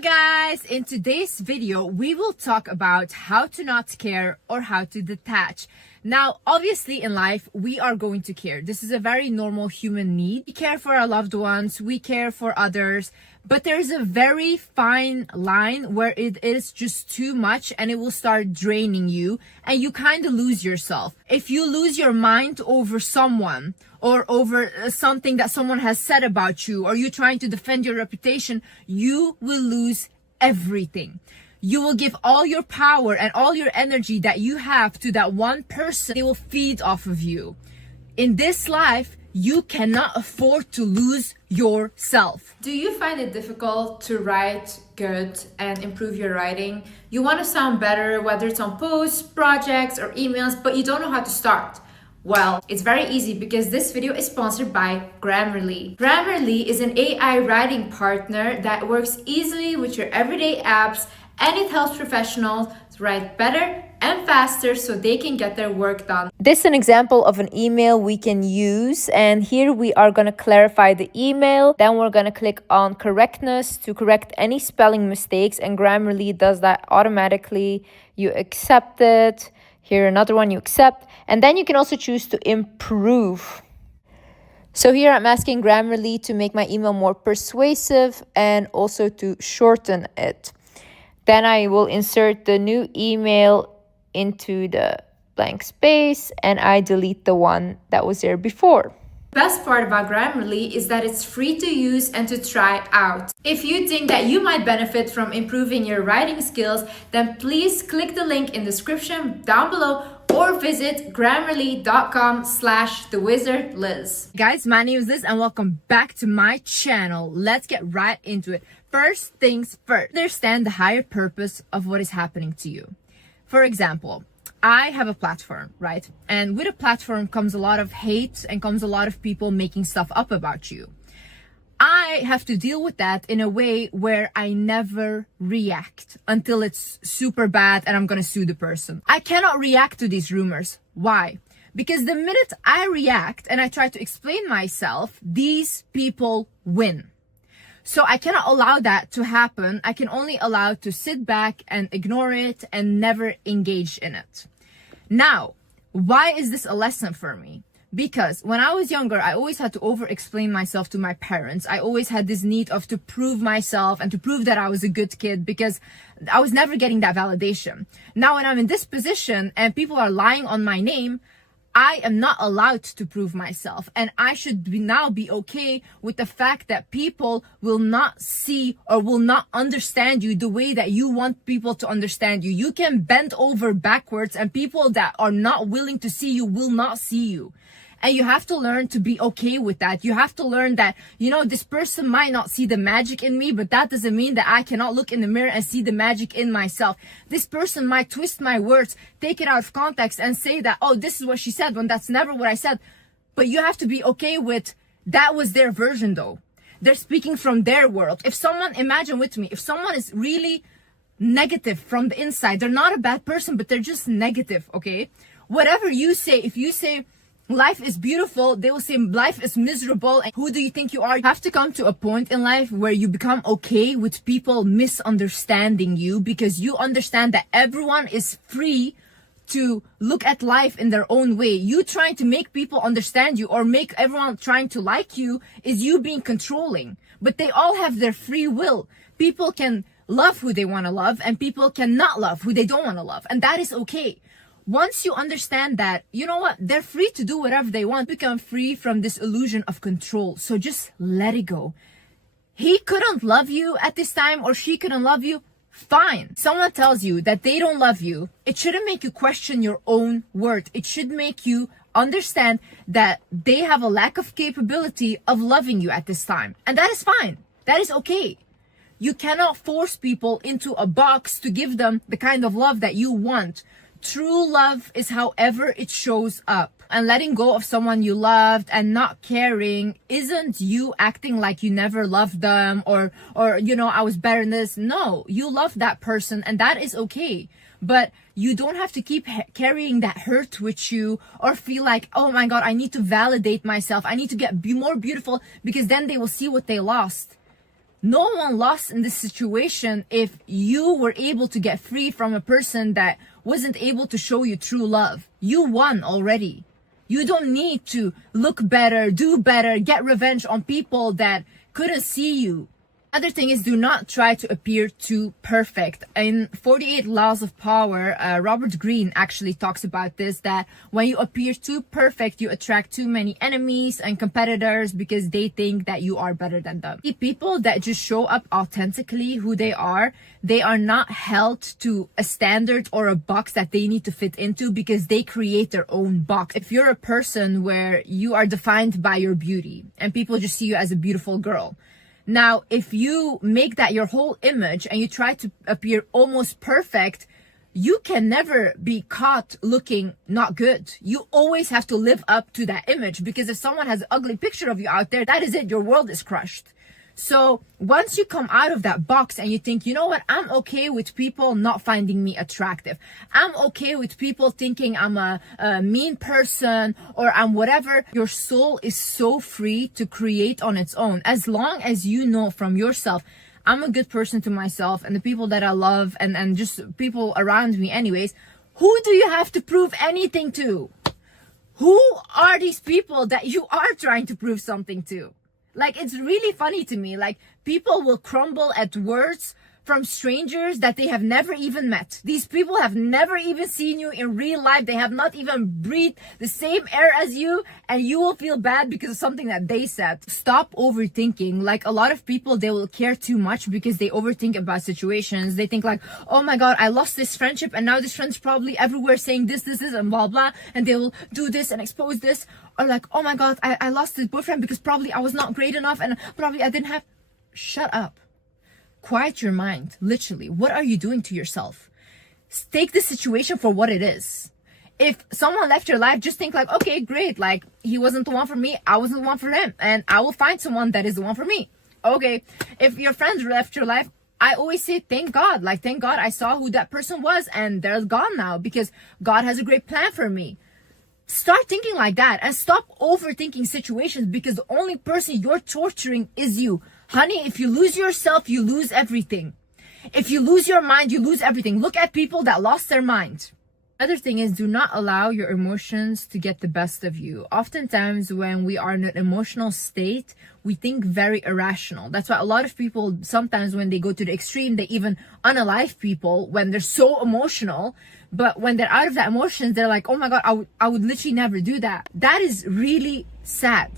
Hello guys! In today's video, we will talk about how to not care or how to detach. Now, obviously in life, we are going to care. This is a very normal human need. We care for our loved ones, we care for others, but there's a very fine line where it is just too much and it will start draining you and you kind of lose yourself. If you lose your mind over someone, or over something that someone has said about you, or you trying to defend your reputation, you will lose everything. You will give all your power and all your energy that you have to that one person. They will feed off of you. In this life, you cannot afford to lose yourself. Do you find it difficult to write good and improve your writing? You want to sound better, whether it's on posts, projects, or emails, but you don't know how to start. Well, it's very easy because this video is sponsored by Grammarly. Grammarly is an AI writing partner that works easily with your everyday apps, and it helps professionals write better and faster so they can get their work done. This is an example of an email we can use, and here we are going to clarify the email. Then we're going to click on correctness to correct any spelling mistakes, and Grammarly does that automatically. You accept it. Here another one you accept, and then you can also choose to improve. So here I'm asking Grammarly to make my email more persuasive and also to shorten it. Then I will insert the new email into the blank space and I delete the one that was there before. The best part about Grammarly is that it's free to use and to try out. If you think that you might benefit from improving your writing skills, then please click the link in the description down below or visit grammarly.com/thewizardliz. Guys, my name is Liz and welcome back to my channel. Let's get right into it. First things first, understand the higher purpose of what is happening to you. For example, I have a platform, right? And with a platform comes a lot of hate and comes a lot of people making stuff up about you. I have to deal with that in a way where I never react until it's super bad and I'm gonna sue the person. I cannot react to these rumors. Why? Because the minute I react and I try to explain myself, these people win. So I cannot allow that to happen. I can only allow to sit back and ignore it and never engage in it. Now, why is this a lesson for me? Because when I was younger, I always had to over-explain myself to my parents. I always had this need of to prove myself and to prove that I was a good kid because I was never getting that validation. Now, when I'm in this position and people are lying on my name, I am not allowed to prove myself, and I should now be okay with the fact that people will not see or will not understand you the way that you want people to understand you. You can bend over backwards and people that are not willing to see you will not see you. And you have to learn to be okay with that. You have to learn that, you know, this person might not see the magic in me, but that doesn't mean that I cannot look in the mirror and see the magic in myself. This person might twist my words, take it out of context and say that, oh, this is what she said when that's never what I said. But you have to be okay with that was their version though. They're speaking from their world. If someone, imagine with me, if someone is really negative from the inside, they're not a bad person, but they're just negative, okay? Whatever you say, if you say, life is beautiful, they will say life is miserable. And who do you think you are? You have to come to a point in life where you become okay with people misunderstanding you, because you understand that everyone is free to look at life in their own way. You trying to make people understand you or make everyone trying to like you is you being controlling. But they all have their free will. People can love who they want to love and people cannot love who they don't want to love. And that is okay. Once you understand that, you know what, they're free to do whatever they want, become free from this illusion of control. So just let it go. He couldn't love you at this time or she couldn't love you. Fine. Someone tells you that they don't love you. It shouldn't make you question your own worth. It should make you understand that they have a lack of capability of loving you at this time. And that is fine. That is okay. You cannot force people into a box to give them the kind of love that you want. True love is however it shows up. And letting go of someone you loved and not caring isn't you acting like you never loved them or you know, I was better than this. No, you love that person and that is okay. But you don't have to keep carrying that hurt with you or feel like, oh my God, I need to validate myself. I need to be more beautiful because then they will see what they lost. No one lost in this situation if you were able to get free from a person that wasn't able to show you true love. You won already. You don't need to look better, do better, get revenge on people that couldn't see you. Other thing is, do not try to appear too perfect. In 48 Laws of Power, Robert Greene actually talks about this, that when you appear too perfect, you attract too many enemies and competitors because they think that you are better than them. The people that just show up authentically who they are not held to a standard or a box that they need to fit into because they create their own box. If you're a person where you are defined by your beauty and people just see you as a beautiful girl, now, if you make that your whole image and you try to appear almost perfect, you can never be caught looking not good. You always have to live up to that image, because if someone has an ugly picture of you out there, that is it. Your world is crushed. So once you come out of that box and you think, you know what, I'm okay with people not finding me attractive. I'm okay with people thinking I'm a mean person or I'm whatever. Your soul is so free to create on its own. As long as you know from yourself, I'm a good person to myself and the people that I love and just people around me anyways, who do you have to prove anything to? Who are these people that you are trying to prove something to? Like, it's really funny to me. Like, people will crumble at words from strangers that they have never even met. These people have never even seen you in real life. They have not even breathed the same air as you, and you will feel bad because of something that they said. Stop overthinking. Like, a lot of people, they will care too much because they overthink about situations. They think like, oh my God, I lost this friendship and now this friend's probably everywhere saying this, and blah, blah. And they will do this and expose this. Or like, oh my God, I lost this boyfriend because probably I was not great enough and probably I didn't have... Shut up. Quiet your mind. Literally, what are you doing to yourself? Take the situation for what it is. If someone left your life, just think like, okay, great. Like, he wasn't the one for me. I wasn't the one for him. And I will find someone that is the one for me. Okay. If your friends left your life, I always say, thank God. Like, thank God I saw who that person was and they're gone now because God has a great plan for me. Start thinking like that and stop overthinking situations, because the only person you're torturing is you. Honey, if you lose yourself, you lose everything. If you lose your mind, you lose everything. Look at people that lost their mind. Other thing is, do not allow your emotions to get the best of you. Oftentimes when we are in an emotional state, we think very irrational. That's why a lot of people, sometimes when they go to the extreme, they even unalive people when they're so emotional. But when they're out of that emotions, they're like, oh my God, I would literally never do that. That is really sad.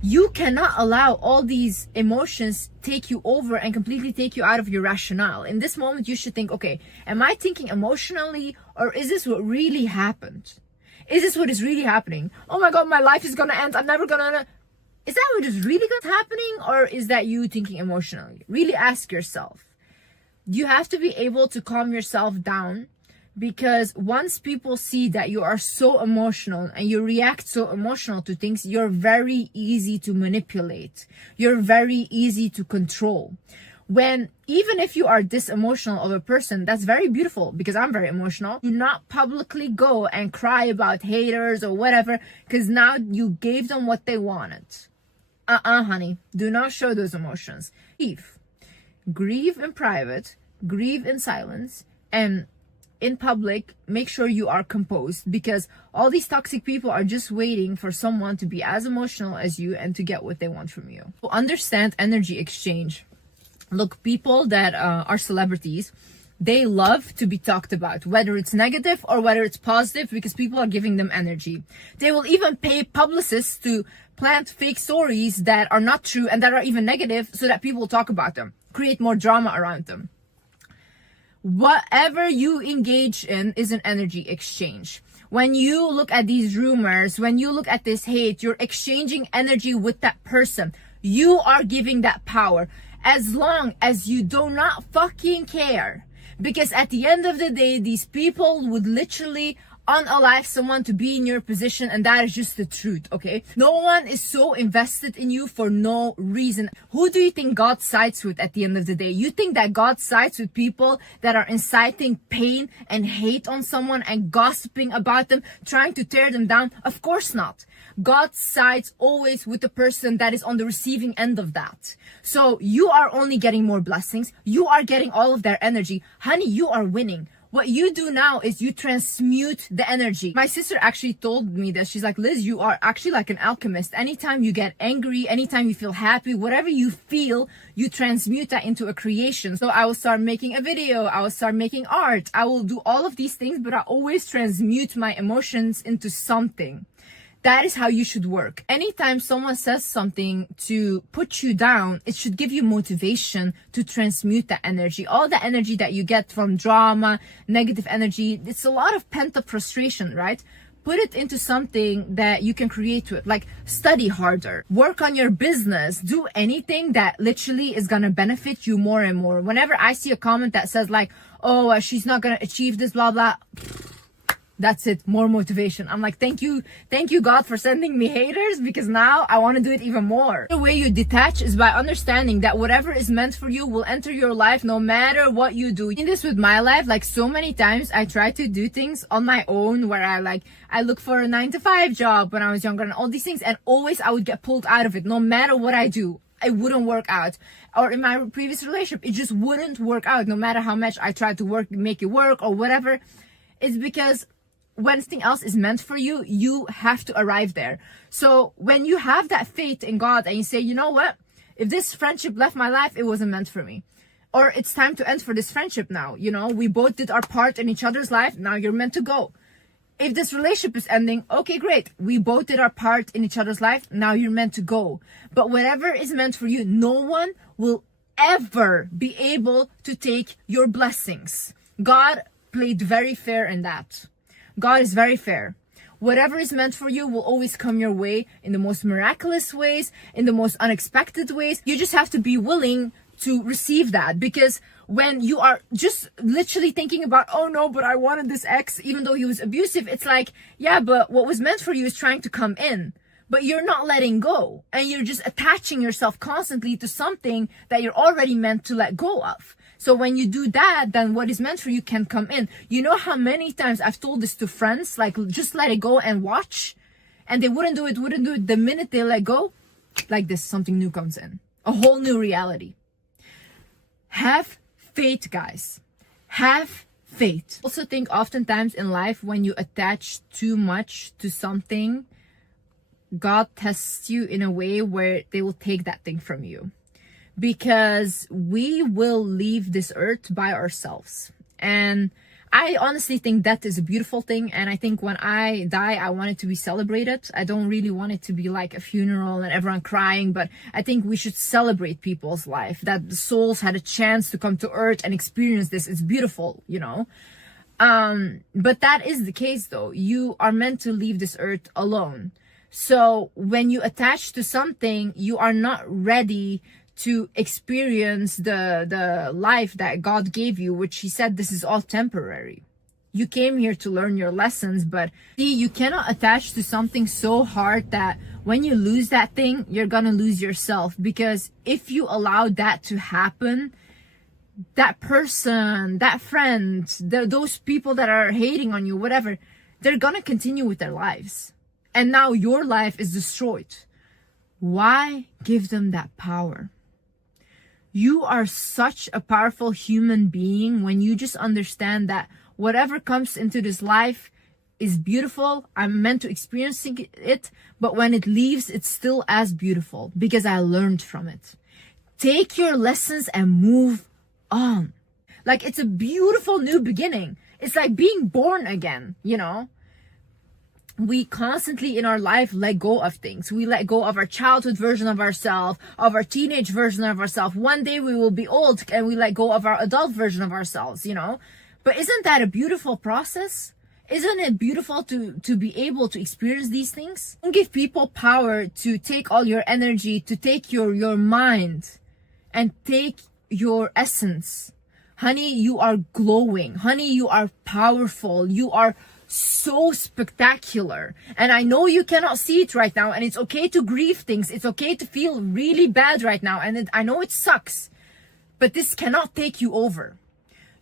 You cannot allow all these emotions take you over and completely take you out of your rationale. In this moment, you should think, okay, am I thinking emotionally, or is this what really happened? Is this what is really happening? Oh my God, my life is gonna end. I'm never gonna... Is that what is really happening, or is that you thinking emotionally? Really ask yourself. You have to be able to calm yourself down, because once people see that you are so emotional and you react so emotional to things, you're very easy to manipulate. You're very easy to control. When, even if you are this emotional of a person, that's very beautiful, because I'm very emotional. Do not publicly go and cry about haters or whatever, because now you gave them what they wanted. Honey, do not show those emotions. Grieve in private, grieve in silence, and in public, make sure you are composed, because all these toxic people are just waiting for someone to be as emotional as you and to get what they want from you. So understand energy exchange. Look, people that are celebrities, they love to be talked about, whether it's negative or whether it's positive, because people are giving them energy. They will even pay publicists to plant fake stories that are not true and that are even negative, so that people talk about them, create more drama around them. Whatever you engage in is an energy exchange. When you look at these rumors, when you look at this hate, you're exchanging energy with that person. You are giving that power, as long as you do not fucking care. Because at the end of the day, these people would literally unalive someone to be in your position, and that is just the truth, okay? No one is so invested in you for no reason. Who do you think God sides with at the end of the day? You think that God sides with people that are inciting pain and hate on someone and gossiping about them, trying to tear them down? Of course not. God sides always with the person that is on the receiving end of that. So you are only getting more blessings. You are getting all of their energy. Honey, you are winning. What you do now is you transmute the energy. My sister actually told me that. She's like, Liz, you are actually like an alchemist. Anytime you get angry, anytime you feel happy, whatever you feel, you transmute that into a creation. So I will start making a video. I will start making art. I will do all of these things, but I always transmute my emotions into something. That is how you should work. Anytime someone says something to put you down, it should give you motivation to transmute that energy. All the energy that you get from drama, negative energy, it's a lot of pent-up frustration, right? Put it into something that you can create with, like study harder, work on your business, do anything that literally is gonna benefit you more and more. Whenever I see a comment that says like, oh, she's not gonna achieve this, blah, blah, that's it, more motivation. I'm like, thank you God for sending me haters, because now I want to do it even more. The way you detach is by understanding that whatever is meant for you will enter your life no matter what you do. In this with my life, like so many times I try to do things on my own, where I look for a 9-to-5 job when I was younger and all these things, and always I would get pulled out of it. No matter what I do, it wouldn't work out. Or in my previous relationship, it just wouldn't work out. No matter how much I tried to make it work or whatever. It's because when something else is meant for you, you have to arrive there. So when you have that faith in God and you say, you know what? If this friendship left my life, it wasn't meant for me. Or it's time to end for this friendship now. You know, we both did our part in each other's life. Now you're meant to go. If this relationship is ending, okay, great. We both did our part in each other's life. Now you're meant to go. But whatever is meant for you, no one will ever be able to take your blessings. God played very fair in that. God is very fair. Whatever is meant for you will always come your way in the most miraculous ways, in the most unexpected ways. You just have to be willing to receive that, because when you are just literally thinking about, oh no, but I wanted this ex, even though he was abusive, it's like, yeah, but what was meant for you is trying to come in, but you're not letting go, and you're just attaching yourself constantly to something that you're already meant to let go of. So when you do that, then what is meant for you can come in. You know how many times I've told this to friends, like, just let it go and watch, and they wouldn't do it. The minute they let go, like this, something new comes in, a whole new reality. Have faith, guys. Have faith. Also think oftentimes in life, when you attach too much to something, God tests you in a way where they will take that thing from you. Because we will leave this earth by ourselves. And I honestly think that is a beautiful thing. And I think when I die, I want it to be celebrated. I don't really want it to be like a funeral and everyone crying, but I think we should celebrate people's life, that the souls had a chance to come to earth and experience this. It's beautiful, you know. But that is the case though. You are meant to leave this earth alone. So when you attach to something, you are not ready to experience the life that God gave you, which he said this is all temporary. You came here to learn your lessons, but see, you cannot attach to something so hard that when you lose that thing, you're gonna lose yourself. Because if you allow that to happen, that person, that friend, those people that are hating on you, whatever, they're gonna continue with their lives. And now your life is destroyed. Why give them that power? You are such a powerful human being when you just understand that whatever comes into this life is beautiful. I'm meant to experience it, but when it leaves, it's still as beautiful because I learned from it. Take your lessons and move on. Like, it's a beautiful new beginning. It's like being born again, you know? We constantly in our life let go of things. We let go of our childhood version of ourselves, of our teenage version of ourselves. One day we will be old and we let go of our adult version of ourselves, you know? But isn't that a beautiful process? Isn't it beautiful to be able to experience these things? Don't give people power to take all your energy, to take your mind and take your essence. Honey, you are glowing. Honey, you are powerful. You are so spectacular. And I know you cannot see it right now, and it's okay to grieve things. It's okay to feel really bad right now, and I know it sucks, but this cannot take you over.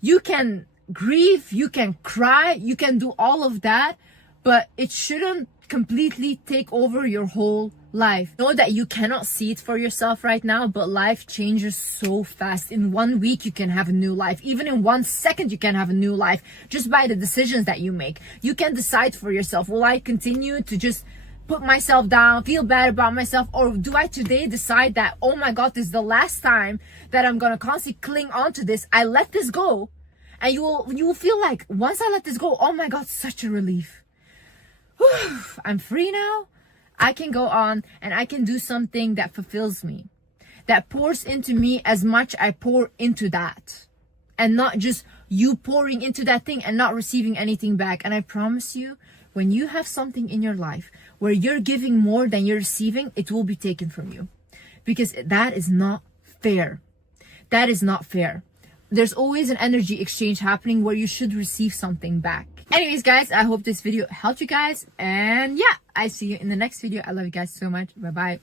You can grieve, you can cry, you can do all of that, but it shouldn't completely take over your whole life. Know that you cannot see it for yourself right now, but life changes so fast. In 1 week, you can have a new life. Even in 1 second, you can have a new life just by the decisions that you make. You can decide for yourself, will I continue to just put myself down, feel bad about myself, or do I today decide that, oh my God, this is the last time that I'm gonna constantly cling on to this. I let this go. And you will feel like, once I let this go, oh my God, such a relief. Whew, I'm free now. I can go on and I can do something that fulfills me, that pours into me as much I pour into that, and not just you pouring into that thing and not receiving anything back. And I promise you, when you have something in your life where you're giving more than you're receiving, it will be taken from you, because that is not fair. That is not fair. There's always an energy exchange happening where you should receive something back. Anyways, guys, I hope this video helped you guys. And yeah, I see you in the next video. I love you guys so much. Bye-bye.